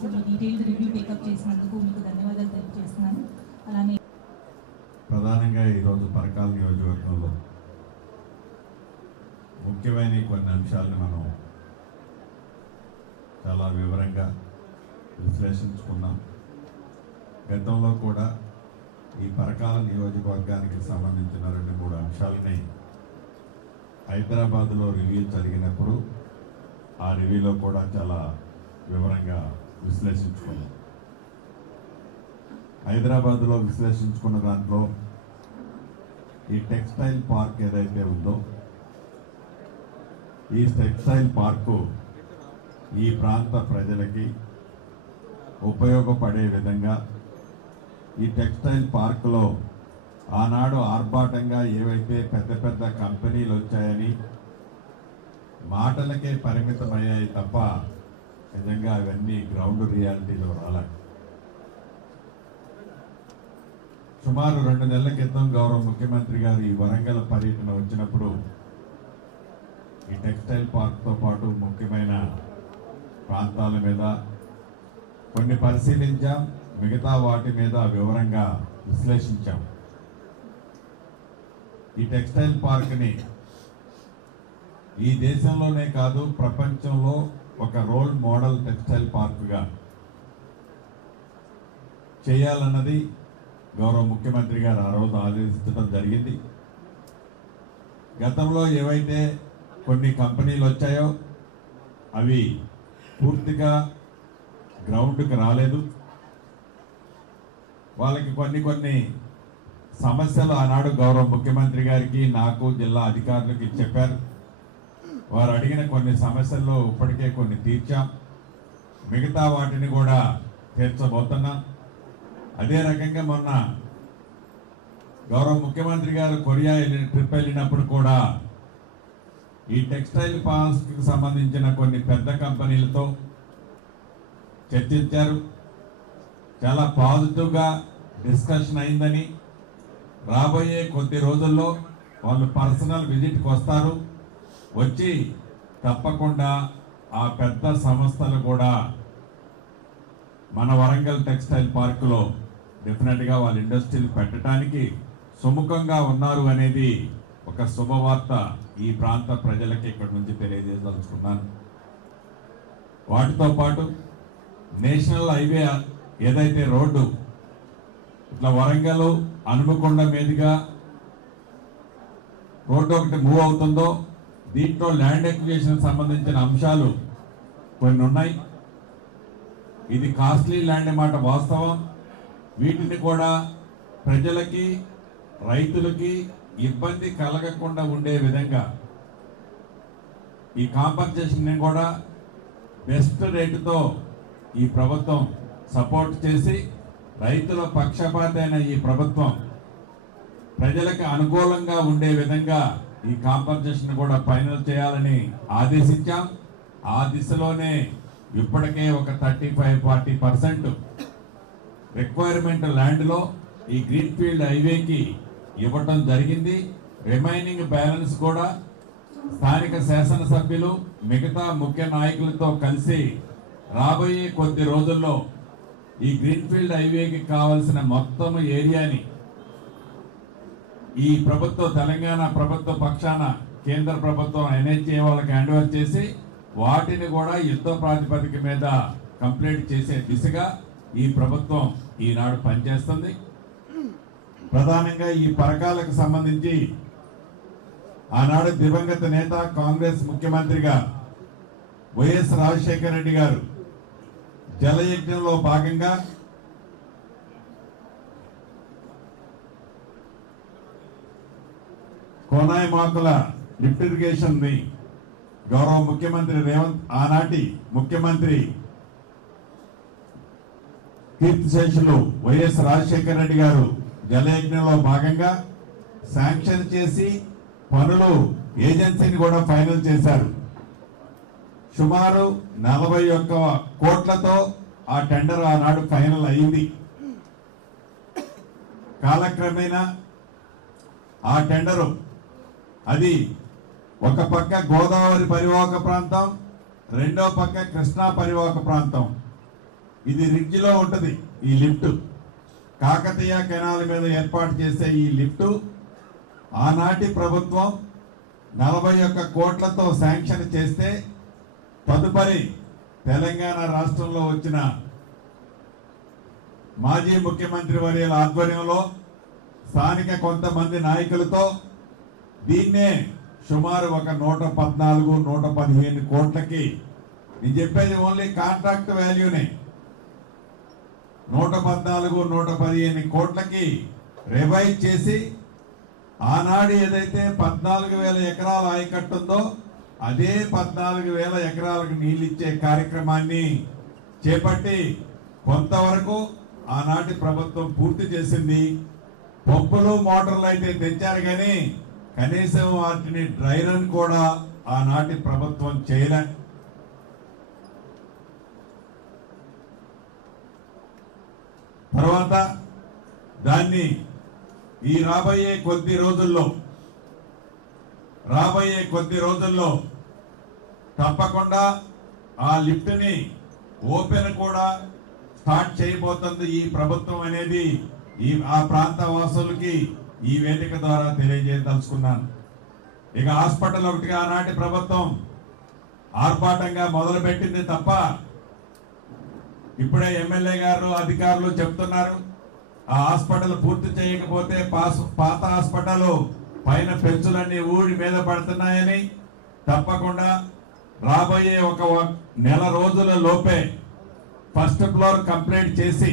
కొంచెం detailed review take up చేసినందుకు మీకు ధన్యవాదాలు తెలియజేస్తున్నాను. అలానే ప్రధానంగా ఈరోజు పరకాల నియోజకవర్గంలో ముఖ్యమైన కొన్ని అంశాలను మనం చాలా వివరంగా విశ్లేషించుకున్నాం. గతంలో కూడా ఈ పరకాల నియోజకవర్గానికి సంబంధించిన రెండు మూడు అంశాలని హైదరాబాద్లో రివ్యూ జరిగినప్పుడు ఆ రివ్యూలో కూడా చాలా వివరంగా విశ్లేషించుకున్నాం. హైదరాబాద్లో విశ్లేషించుకున్న దాంట్లో ఈ టెక్స్టైల్ పార్క్ ఏదైతే ఉందో ఈ టెక్స్టైల్ పార్కు ఈ ప్రాంత ప్రజలకి ఉపయోగపడే విధంగా ఈ టెక్స్టైల్ పార్కులో ఆనాడు ఆర్భాటంగా ఏవైతే పెద్ద పెద్ద కంపెనీలు వచ్చాయని మాటలకే పరిమితమయ్యాయి తప్ప నిజంగా అవన్నీ గ్రౌండ్ రియాలిటీలో రాలే సుమారు రెండు నెలల క్రితం గౌరవ ముఖ్యమంత్రి గారు ఈ వరంగల్ పర్యటన వచ్చినప్పుడు ఈ టెక్స్టైల్ పార్క్తో పాటు ముఖ్యమైన ప్రాంతాల మీద కొన్ని పరిశీలించాం మిగతా వాటి మీద వివరంగా విశ్లేషించాం. ఈ టెక్స్టైల్ పార్క్ని ఈ దేశంలోనే కాదు ప్రపంచంలో ఒక రోల్ మోడల్ టెక్స్టైల్ పార్కుగా చేయాలన్నది గౌరవ ముఖ్యమంత్రి గారు ఆ రోజు ఆదేశించడం జరిగింది. గతంలో ఏవైతే కొన్ని కంపెనీలు వచ్చాయో అవి పూర్తిగా గ్రౌండ్కి రాలేదు. వాళ్ళకి కొన్ని కొన్ని సమస్యలు ఆనాడు గౌరవ ముఖ్యమంత్రి గారికి నాకు జిల్లా అధికారులకి చెప్పారు. వారు అడిగిన కొన్ని సమస్యల్లో ఇప్పటికే కొన్ని తీర్చాం. మిగతా వాటిని కూడా తీర్చబోతున్నాం. అదే రకంగా మొన్న గౌరవ ముఖ్యమంత్రి గారు కొరియా వెళ్ళిన ట్రిప్ వెళ్ళినప్పుడు కూడా ఈ టెక్స్టైల్ పార్క్కి సంబంధించిన కొన్ని పెద్ద కంపెనీలతో చర్చించారు. చాలా పాజిటివ్గా డిస్కషన్ అయిందని. రాబోయే కొద్ది రోజుల్లో వాళ్ళు పర్సనల్ విజిట్కి వస్తారు. వచ్చి తప్పకుండా ఆ పెద్ద సంస్థలు కూడా మన వరంగల్ టెక్స్టైల్ పార్కులో డెఫినెట్గా వాళ్ళ ఇండస్ట్రీలు పెట్టడానికి సుముఖంగా ఉన్నారు అనేది ఒక శుభవార్త ఈ ప్రాంత ప్రజలకి ఇక్కడి నుంచి తెలియజేయదలుచుకున్నాను. వాటితో పాటు నేషనల్ హైవే ఏదైతే రోడ్డు ఇట్లా వరంగల్ అనుమకొండ మీదుగా రోడ్డు ఒకటి మూవ్ అవుతుందో దీంట్లో ల్యాండ్ ఎక్విజేషన్ సంబంధించిన అంశాలు కొన్ని ఉన్నాయి. ఇది కాస్ట్లీ ల్యాండ్ మాట వాస్తవం. వీటిని కూడా ప్రజలకి రైతులకి ఇబ్బంది కలగకుండా ఉండే విధంగా ఈ కాంపన్సేషన్ కూడా బెస్ట్ రేటుతో ఈ ప్రభుత్వం సపోర్ట్ చేసి రైతుల పక్షపాతైన ఈ ప్రభుత్వం ప్రజలకు అనుకూలంగా ఉండే విధంగా ఈ కాంపన్సేషన్ కూడా ఫైనల్ చేయాలని ఆదేశించాం. ఆ దిశలోనే ఇప్పటికే ఒక thirty five forty percent requirement ల్యాండ్లో ఈ గ్రీన్ ఫీల్డ్ హైవేకి ఇవ్వటం జరిగింది. రిమైనింగ్ బ్యాలెన్స్ కూడా స్థానిక శాసనసభ్యులు మిగతా ముఖ్య నాయకులతో కలిసి రాబోయే కొద్ది రోజుల్లో ఈ గ్రీన్ఫీల్డ్ హైవేకి కావలసిన మొత్తం ఏరియాని ఈ ప్రభుత్వ తెలంగాణ ప్రభుత్వ పక్షాన కేంద్ర ప్రభుత్వం ఎన్హెచ్ఏ వాళ్ళకి హ్యాండ్ ఓవర్ చేసి వాటిని కూడా యుద్ధ ప్రాతిపదిక మీద కంప్లీట్ చేసే దిశగా ఈ ప్రభుత్వం ఈనాడు పనిచేస్తుంది. ప్రధానంగా ఈ పథకాలకు సంబంధించి ఆనాడు దివంగత నేత కాంగ్రెస్ ముఖ్యమంత్రిగా వైఎస్ రాజశేఖర రెడ్డి గారు జలయజ్ఞంలో భాగంగా కోనాయి మార్పుల లిఫ్ట్ ఇరిగేషన్ని గౌరవ ముఖ్యమంత్రి రేవంత్ ఆనాటి ముఖ్యమంత్రి కీర్తిశేషులు వైఎస్ రాజశేఖర రెడ్డి గారు జలయజ్ఞంలో భాగంగా శాంక్షన్ చేసి పనులు ఏజెన్సీని కూడా ఫైనల్ చేశారు. సుమారు నలభై ఒక్క కోట్లతో ఆ టెండర్ ఆనాడు ఫైనల్ అయింది. కాలక్రమేణా ఆ టెండరు అది ఒక పక్క గోదావరి పరివాహక ప్రాంతం రెండో పక్క కృష్ణా పరివాహక ప్రాంతం. ఇది రిడ్జ్ ఉంటుంది ఈ లిఫ్ట్. కాకతీయ కెనాల్ మీద ఏర్పాటు చేసే ఈ లిఫ్ట్ ఆనాటి ప్రభుత్వం నలభై ఒక్క కోట్లతో శాంక్షన్ చేస్తే తదుపరి తెలంగాణ రాష్ట్రంలో వచ్చిన మాజీ ముఖ్యమంత్రి వర్యుల ఆధ్వర్యంలో స్థానిక కొంతమంది నాయకులతో దీన్నే సుమారు ఒక నూట పద్నాలుగు నూట పదిహేను కోట్లకి నేను చెప్పేది ఓన్లీ కాంట్రాక్ట్ వాల్యూనే నూట పద్నాలుగు నూట పదిహేను కోట్లకి రివైజ్ చేసి ఆనాడు ఏదైతే పద్నాలుగు వేల ఎకరాల ఆయకట్టు ఉందో అదే పద్నాలుగు వేల ఎకరాలకు నీళ్ళు ఇచ్చే కార్యక్రమాన్ని చేపట్టి కొంతవరకు ఆనాటి ప్రభుత్వం పూర్తి చేసింది. పంపులు మోటార్లు అయితే తెచ్చారు కానీ కనీసం వాటిని డ్రై రన్ కూడా ఆనాటి ప్రభుత్వం చేయలే. తర్వాత దాన్ని ఈ రాబోయే కొద్ది రోజుల్లో రాబోయే కొద్ది రోజుల్లో తప్పకుండా ఆ లిఫ్ట్ని ఓపెన్ కూడా స్టార్ట్ చేయబోతుంది ఈ ప్రభుత్వం అనేది ఈ ఆ ప్రాంత వాసులకి ఈ వేదిక ద్వారా తెలియజేయదలుచుకున్నాను. ఇక హాస్పిటల్ ఒకటిగా ఆనాటి ప్రభుత్వం ఆర్భాటంగా మొదలుపెట్టింది తప్ప ఇప్పుడే ఎమ్మెల్యే గారు అధికారులు చెప్తున్నారు ఆ హాస్పిటల్ పూర్తి చేయకపోతే పాస్ పాత హాస్పిటల్ పైన పెంచులన్నీ ఊడి మీద పడుతున్నాయని తప్పకుండా రాబోయే ఒక నెల రోజుల లోపే ఫస్ట్ ఫ్లోర్ కంప్లీట్ చేసి